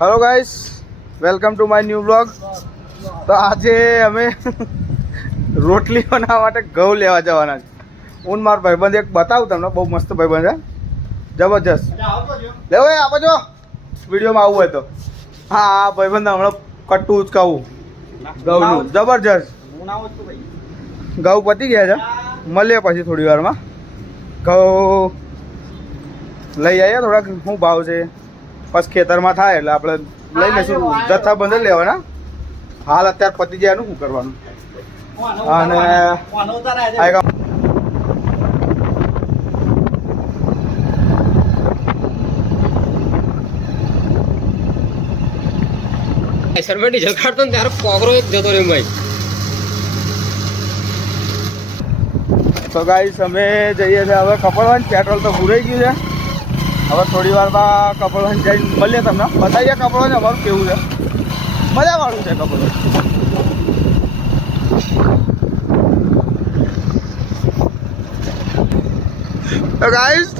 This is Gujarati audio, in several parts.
Hello guys, welcome to my new blog. તો આજે અમે રોટલી બનાવવા માટે ઘઉં લેવા જવાના છે. હું મારો ભાઈબંધ એક બતાવું તમને, બહુ મસ્ત ભાઈબંધ છે, જબરજસ્ત. લેવો એ આપો જો વિડીયોમાં આવવું હોય તો. હા, આ ભાઈબંધ હમણાં કટ્ટું ઉચકાવું ઘઉંનું, જબરજસ્ત. ઘઉં પતી ગયા છે, મળીએ પછી થોડી વારમાં. ઘઉં લઈ આવીએ, થોડાક શું ભાવ છે પછી ખેતરમાં થાય એટલે આપણે લઈ લઈશું. જથ્થાબંધ જ લેવાના. હાલ અત્યારે પતી જાય એનું શું કરવાનું. અને ડીઝલ કાઢતો ને ત્યારે પોગરો એક જતો રહ્યો ભાઈ. તો ગાઈસ અમે જઈએ છીએ હવે કપડવાન. પેટ્રોલ તો ભૂરાઈ ગયું છે. હવે થોડી વારમાં કપડવાન જઈને મળીએ, તમને બતાવીએ કપડવાન અમારું કેવું છે. મજાવાળું છે કપડવાન. તો ગાઈસ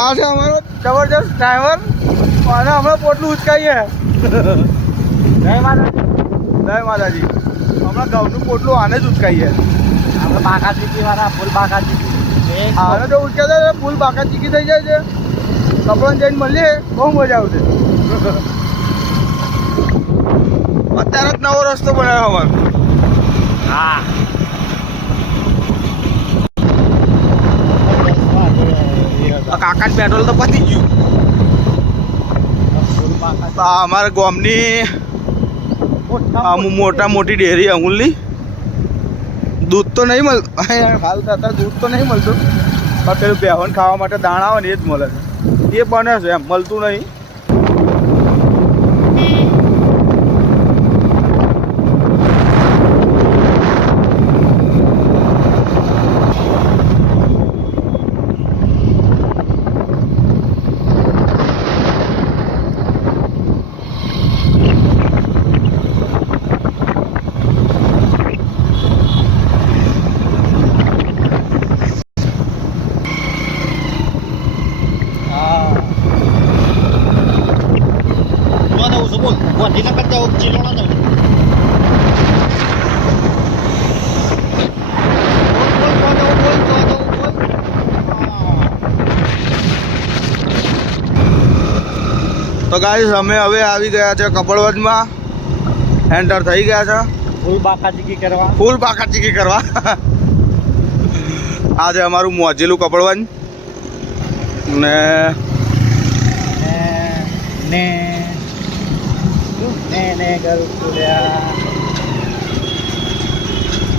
આ છે અમારો જબરજસ્ત ડ્રાઈવર, અને હમણાં પોટલું ઉચકાઈએ. જય માતાજી. જય માતાજી. હમણાં ઘઉંનું પોટલું આને જ ઉચકાઈએ. આપણે બાકા ચીકી વાળા ફૂલ બાકા ચીકી આને જો ઉચકે છે ફૂલ બાકા ચીકી થઈ જાય છે. કપડાં જઈને મળીએ, બહુ મજા આવશે. અત્યારે જ નવો રસ્તો બનાવ્યો અમારો. હા કાકા પેટ્રોલ તો પતી ગયું. અમારા ગામની મોટા મોટી ડેરી અમૂલની દૂધ તો નહીં મળતું હાલ, અત્યારે દૂધ તો નહીં મળતું, પણ પેલું બેહન ખાવા માટે દાણા આવે ને એ જ મળે છે. એ બને છે એમ, મળતું નહીં. તો ગાઈસ અમે હવે આવી ગયા છે કપડવંજમાં. એન્ટર થઈ ગયા છે ફૂલ બાકા ચીકી કરવા. ફૂલ બાકા ચીકી કરવા. આ છે અમારું મોજેલું કપડવંજ. ને ને ને ને ગરુ કુડ્યા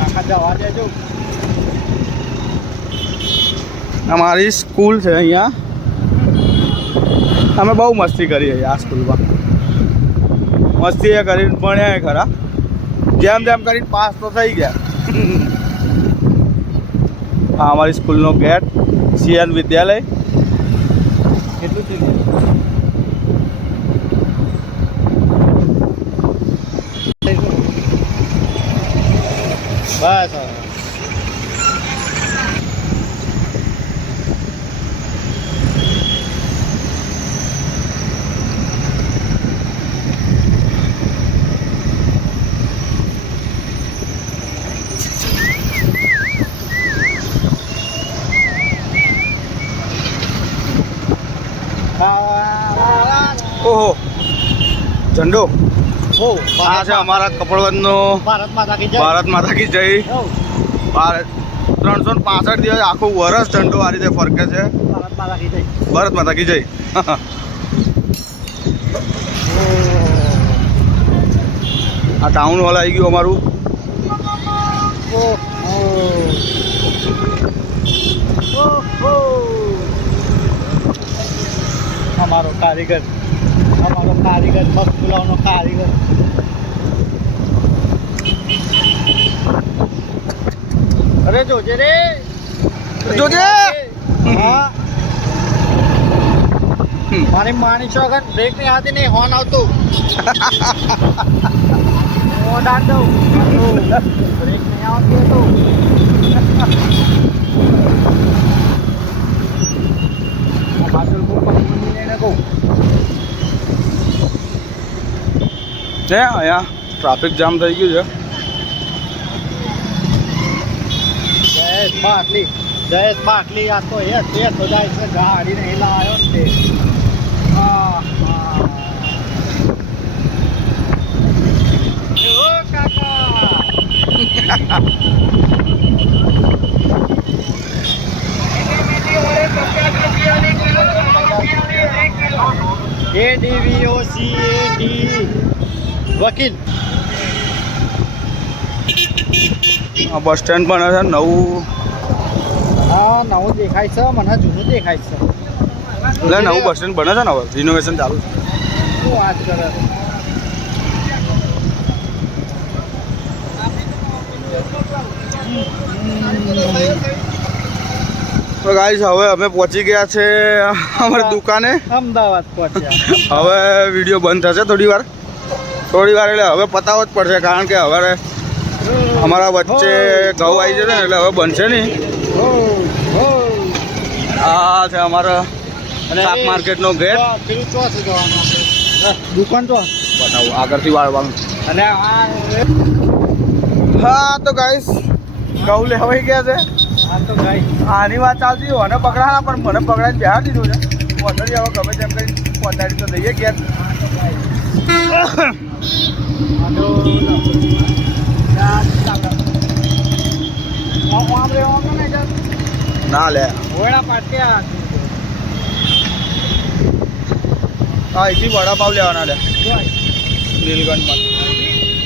આખા જવા દેજો. અમારી સ્કૂલ છે અહીંયા. અમે બહુ મસ્તી કરીએ આ સ્કૂલમાં. મસ્તી એ કરીને ભણ્યા ખરા, જેમ જેમ કરીને પાસ તો થઈ ગયા. આ અમારી સ્કૂલનો ગેટ, સીએન વિદ્યાલય. કેટલું છે બસ. ઓહો, ઝંડો. ઓ આ છે અમારા કપડવંજનો ભારત માતા કી જય. ભારત માતા કી જય. 365 દિવસ આખું વરસ ઝંડો આ રીતે ફરકે છે. ભારત માતા કી જય. ભારત માતા કી જય. આ ટાઉન હોલ આવી ગયું અમારું. અમારો કારીગર મગ પુલાવનો કારીગર. અરે જોજે રે, જોજે. હા મારી માની ચોગન બ્રેક નહીં આવતી, નહીં હોર્ન આવતું. દાંત દઉં બ્રેક નહીં આવતી હતું. ને અહીંયા ટ્રાફિક જામ થઈ ગયું છે. જયેશ બાટલી આ તો એ તો જાય છે ગાડી નહીં લાવ્યો ને તે. હા હા ઓ કાકા ADVOCAD વકીલ. આ બસ સ્ટેન્ડ બને છે નવું. હા નવું દેખાય છે મને જૂનું દેખાય છે. એટલે નવું બસ સ્ટેન્ડ બને છે ને હવે રિનોવેશન ચાલુ છે. શું વાત કરે તો ગાઈસ હવે અમે પહોંચી ગયા છે અમારી દુકાને. અમદાવાદ પહોંચ્યા. હવે વિડીયો બંધ થશે થોડી વાર એટલે હવે પતાવવો જ પડશે કારણ કે હવે અમારા વચ્ચે ઘઉં આવી જશે ને એટલે હવે બનશે નહીં. આ છે અમારા શાક માર્કેટનો ગેટ. પેલું ચોથી જવાનું દુકાન તો બતાવું આગળથી વાળવાનું. અને હા તો ગાઈસ ઘઉં લેવાઈ ગયા છે. આ તો ગાય આની વાત ચાલતી મને પકડાના પણ મને પકડાઈને બેહાર દીધું છે. પહોંચાડી હવે ગમે તેમ કરી પહોંચાડી તો દઈએ ઘેર. ના લે હા અહીંથી વડાપાવ લેવાના લે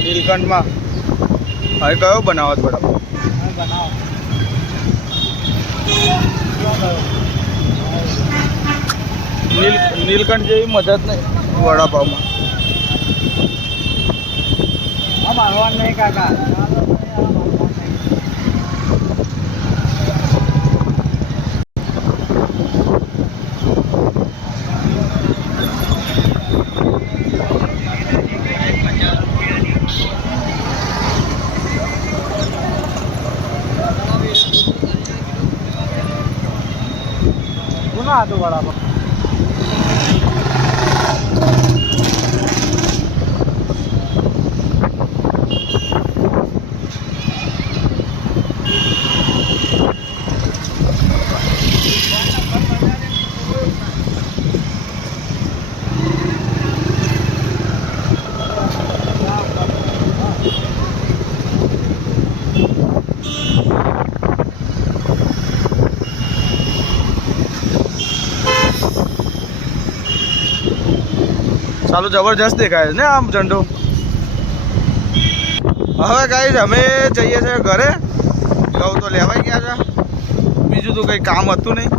નીલકંઠમાં હવે કયો બનાવો છો વડાપાવ? નીલકંઠ જેવી મદદ નહીં વડાપાવમાં. મારવાનું નહીં કાકા. કોના હતું વડાપાવ? ચાલો જબરજસ્ત દેખાય છે ને આમ ઝંડો. હવે ગાઈસ અમે જઈએ છીએ ઘરે. ઘઉં તો લેવાઈ ગયા છે. બીજું તો કંઈ કામ હતું નહીં.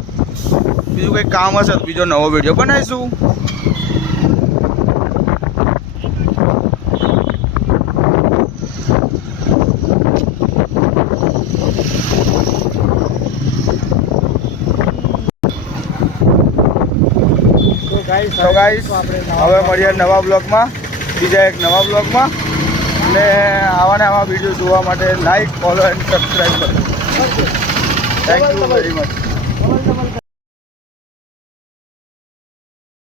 બીજું કંઈ કામ હશે તો બીજો નવો વિડીયો બનાવીશું. તો ગાઈસ હવે મળીએ નવા બ્લોગમાં, બીજા એક નવા બ્લોગમાં. અને આવા ને આવા વિડીયો જોવા માટે લાઈક ફોલો એન્ડ સબસ્ક્રાઈબ કરો. Thank you very much.